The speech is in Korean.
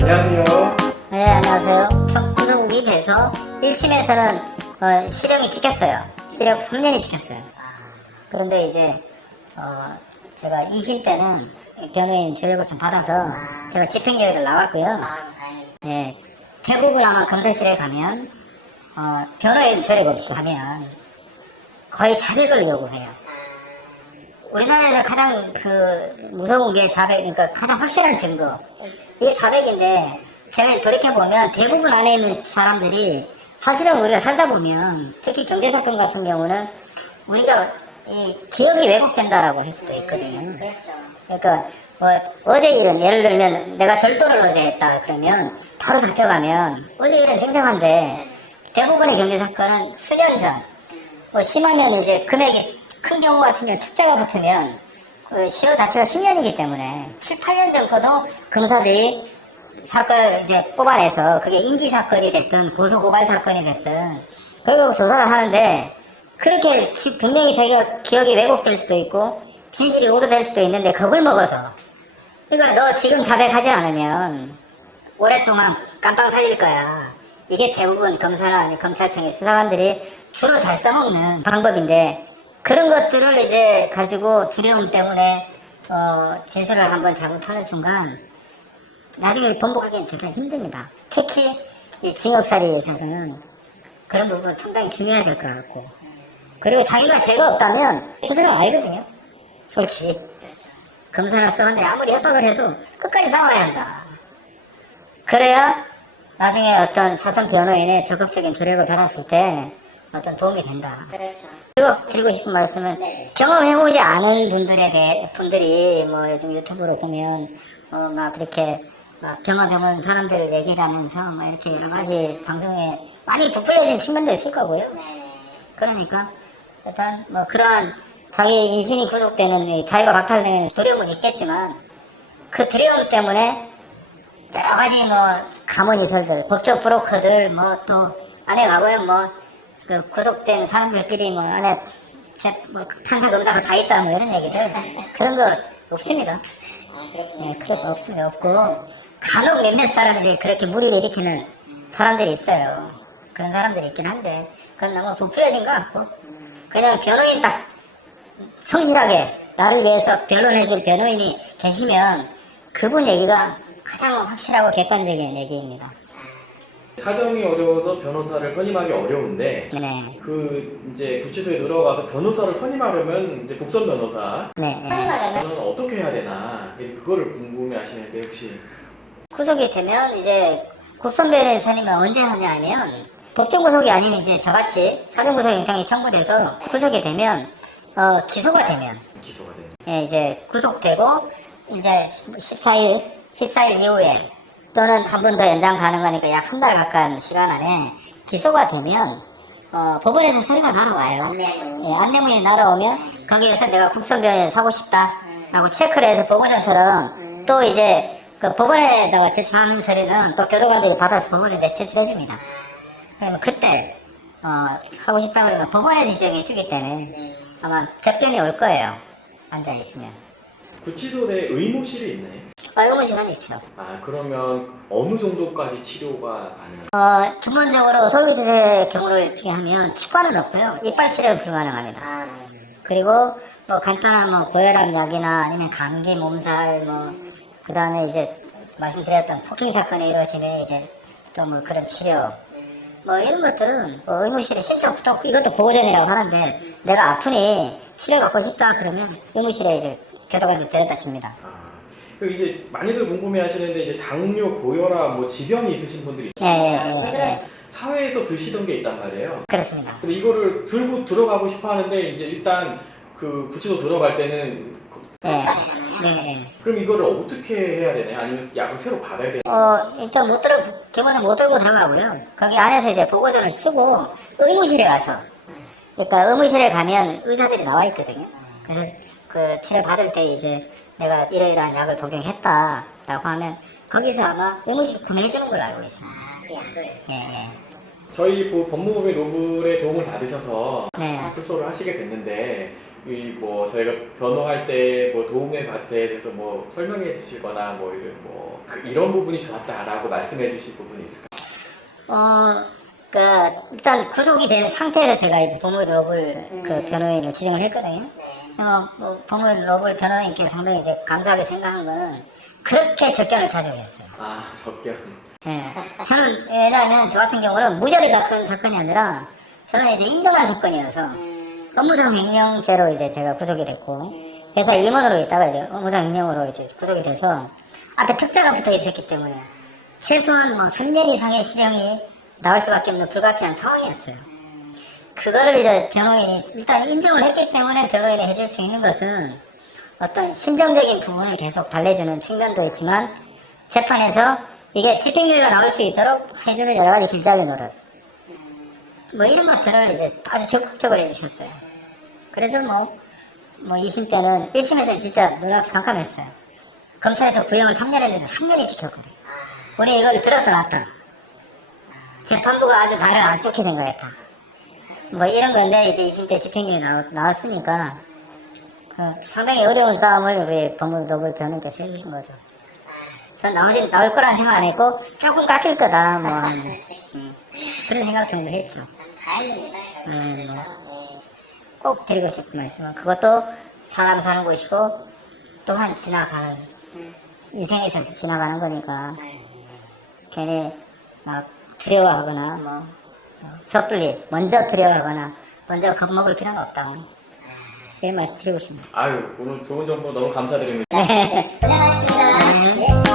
안녕하세요. 네, 안녕하세요. 구속이 돼서 1심에서는 실형이 찍혔어요. 실형 3년이 찍혔어요. 그런데 이제 제가 2심 때는 변호인 조력을 좀 받아서 제가 집행유예를 나왔고요. 네, 대부분 아마 검사실에 가면 변호인 조력 없이 하면 거의 자백을 요구해요. 우리나라에서 가장 무서운 게 자백, 그러니까 가장 확실한 증거. 이게 자백인데, 제가 돌이켜보면 대부분 안에 있는 사람들이 사실은 우리가 살다 보면, 특히 경제사건 같은 경우는 우리가 이 기억이 왜곡된다라고 할 수도 있거든요. 그렇죠. 그러니까 뭐 어제 일은, 예를 들면 내가 절도를 어제 했다 그러면 바로 잡혀가면 어제 일은 생생한데, 대부분의 경제사건은 수년 전, 뭐 심하면 이제 금액이 큰 경우 같은 경우 특자가 붙으면 그 시효 자체가 10년이기 때문에 7, 8년 전 거도 검사들이 사건을 이제 뽑아내서 그게 인지사건이 됐든 고소고발사건이 됐든 결국 조사를 하는데 그렇게 분명히 자기가 기억이 왜곡될 수도 있고 진실이 오도될 수도 있는데 겁을 먹어서 그러니까 너 지금 자백하지 않으면 오랫동안 깜빵 살릴 거야. 이게 대부분 검사나 검찰청의 수사관들이 주로 잘 써먹는 방법인데 그런 것들을 이제 가지고 두려움 때문에 진술을 한번 잘못하는 순간 나중에 번복하기는 대단히 힘듭니다. 특히 이 징역살이에 있어서는 그런 부분은 상당히 중요해야 될 것 같고 그리고 자기가 죄가 없다면 스스로 알거든요. 솔직히 검사나 수사관들이 아무리 협박을 해도 끝까지 싸워야 한다. 그래야 나중에 어떤 사선 변호인의 적극적인 조력을 받았을 때 어떤 도움이 된다. 그렇죠. 그리고 드리고 싶은 말씀은 경험해보지 않은 분들이 뭐 요즘 유튜브로 보면 막 그렇게 막 경험해본 사람들 얘기를 하면서 뭐 이렇게 여러 가지 방송에 많이 부풀려진 측면도 있을 거고요. 그러니까 일단 뭐 그러한 자기 인신이 구속되는 자기가 박탈되는 두려움은 있겠지만 그 두려움 때문에 여러 가지 뭐 가문이설들, 법적 브로커들 뭐 또 안에 가보면 뭐 그 구속된 사람들끼리 뭐 안에 뭐 판사 검사가 다 있다 뭐 이런 얘기들 그런 거 없습니다. 네, 그런 거 없으면 없고 간혹 몇몇 사람들이 그렇게 무리를 일으키는 사람들이 있어요. 그런 사람들이 있긴 한데 그건 너무 부풀려진 것 같고 그냥 변호인 딱 성실하게 나를 위해서 변론해줄 변호인이 계시면 그분 얘기가 가장 확실하고 객관적인 얘기입니다. 사정이 어려워서 변호사를 선임하기 어려운데 네. 이제 구치소에 들어가서 변호사를 선임하려면 이제 국선 변호사 네. 선임하려면 저는 어떻게 해야 되나 그거를 궁금해하시는데 혹시 구속이 되면 이제 국선변호인 선임은 언제 하냐 하면 법정 구속이 아닌 이제 저같이 사전구속영장이 청구돼서 구속이 되면 기소가 되면 기소가 되는 예, 이제 구속되고 이제 14일 이후에 또는 한 번 더 연장 가능하니까 약 한 달 가까운 시간 안에 기소가 되면 법원에서 서류가 날아와요. 안내문이. 예, 안내문이 날아오면 거기에서 내가 국선변호인 사고 싶다라고 체크를 해서 보고전처럼 또 이제 그 법원에다가 제출하는 서류는 또 교도관들이 받아서 법원에 제출해줍니다. 그러면 그때 하고 싶다 그러면 법원에서 지정해주기 때문에 아마 접견이 올 거예요. 앉아있으면. 구치소 내 의무실이 있나요? 의무실은 있죠. 아 그러면 어느 정도까지 치료가 가능한가요? 기본적으로 설계주세 경우를 하면 치과는 없고요. 이빨 치료는 불가능합니다. 그리고 뭐 간단한 뭐 고혈압 약이나 아니면 감기, 몸살 그 다음에 이제 말씀드렸던 폭행 사건이 이루어지면 이제 또 뭐 그런 치료 뭐 이런 것들은 의무실에 신청부터 이것도 보호전이라고 하는데 내가 아프니 치료 받고 싶다 그러면 의무실에 이제 교도관들 데려다 줍니다. 그리고 이제 많이들 궁금해하시는데 이제 당뇨, 고혈압, 뭐 지병이 있으신 분들이 예. 사회에서 드시던 게 있단 말이에요. 그렇습니다. 근데 이거를 들고 들어가고 싶어 하는데 이제 일단 그 구치소 들어갈 때는 네. 그럼 이거를 어떻게 해야 되나요? 아니면 약을 새로 받아야 되나요? 일단 기본은 못 들고 들어가고요. 거기 안에서 이제 보고전을 쓰고 의무실에 가서 그러니까 의무실에 가면 의사들이 나와 있거든요. 그래서 그 치료 받을 때 이제 내가 이러이러한 약을 복용했다라고 하면 거기서 아마 의무실 구매해 주는 걸로 알고 있습니다. 그 약을. 예. 저희 법무법의 노블의 도움을 받으셔서 네. 특소를 하시게 됐는데 이 뭐 저희가 변호할 때 뭐 도움에 대해서 뭐 설명해 주시거나 뭐 이런 이런 부분이 좋았다라고 말씀해 주실 부분이 있을까요? 그 일단 구속이 된 상태에서 제가 이 법무부 로블 그 변호인을 지정을 했거든요. 뭐 법무부 로블 변호인께서 상당히 이제 감사하게 생각한 거는 그렇게 접견을 자주 했어요. 아, 접견. 예. 저는 왜냐하면 저 같은 경우는 무죄를 다툰 사건이 아니라 저는 이제 인정한 사건이어서 업무상 횡령죄로 이제 제가 구속이 됐고 회사 임원으로 있다가 이제 업무상 횡령으로 이제 구속이 돼서 앞에 특자가 붙어 있었기 때문에 최소한 뭐 3년 이상의 실형이 나올 수밖에 없는 불가피한 상황이었어요. 그거를 이제 변호인이 일단 인정을 했기 때문에 변호인이 해줄 수 있는 것은 어떤 심정적인 부분을 계속 달래주는 측면도 있지만 재판에서 이게 집행유예가 나올 수 있도록 해주는 여러 가지 길잡이 노릇 뭐 이런 것들을 이제 아주 적극적으로 해주셨어요. 그래서 뭐 2심 때는 1심에서는 진짜 눈앞이 깜깜했어요. 검찰에서 구형을 3년 했는데 3년이 지켰거든요. 우리 이걸 들었다 놨다. 재판부가 아주 나를 안 좋게 생각했다. 뭐 이런 건데 이제 2심 때 집행유예 나왔으니까 상당히 어려운 싸움을 우리 법무부 로블 변호인께서 해주신 거죠. 전 나올 거란 생각 안 했고 조금 깎일 거다 뭐 그런 생각 정도 했죠. 꼭 드리고 싶은 말씀은 그것도 사람 사는 곳이고 또한 지나가는 인생에서 지나가는 거니까 괜히 막 두려워하거나 뭐 섣불리 먼저 두려워하거나 먼저 겁먹을 필요는 없다고 이런 말씀 드리고 싶습니다. 아유, 오늘 좋은 정보 너무 감사드립니다. 네. 고생하셨습니다.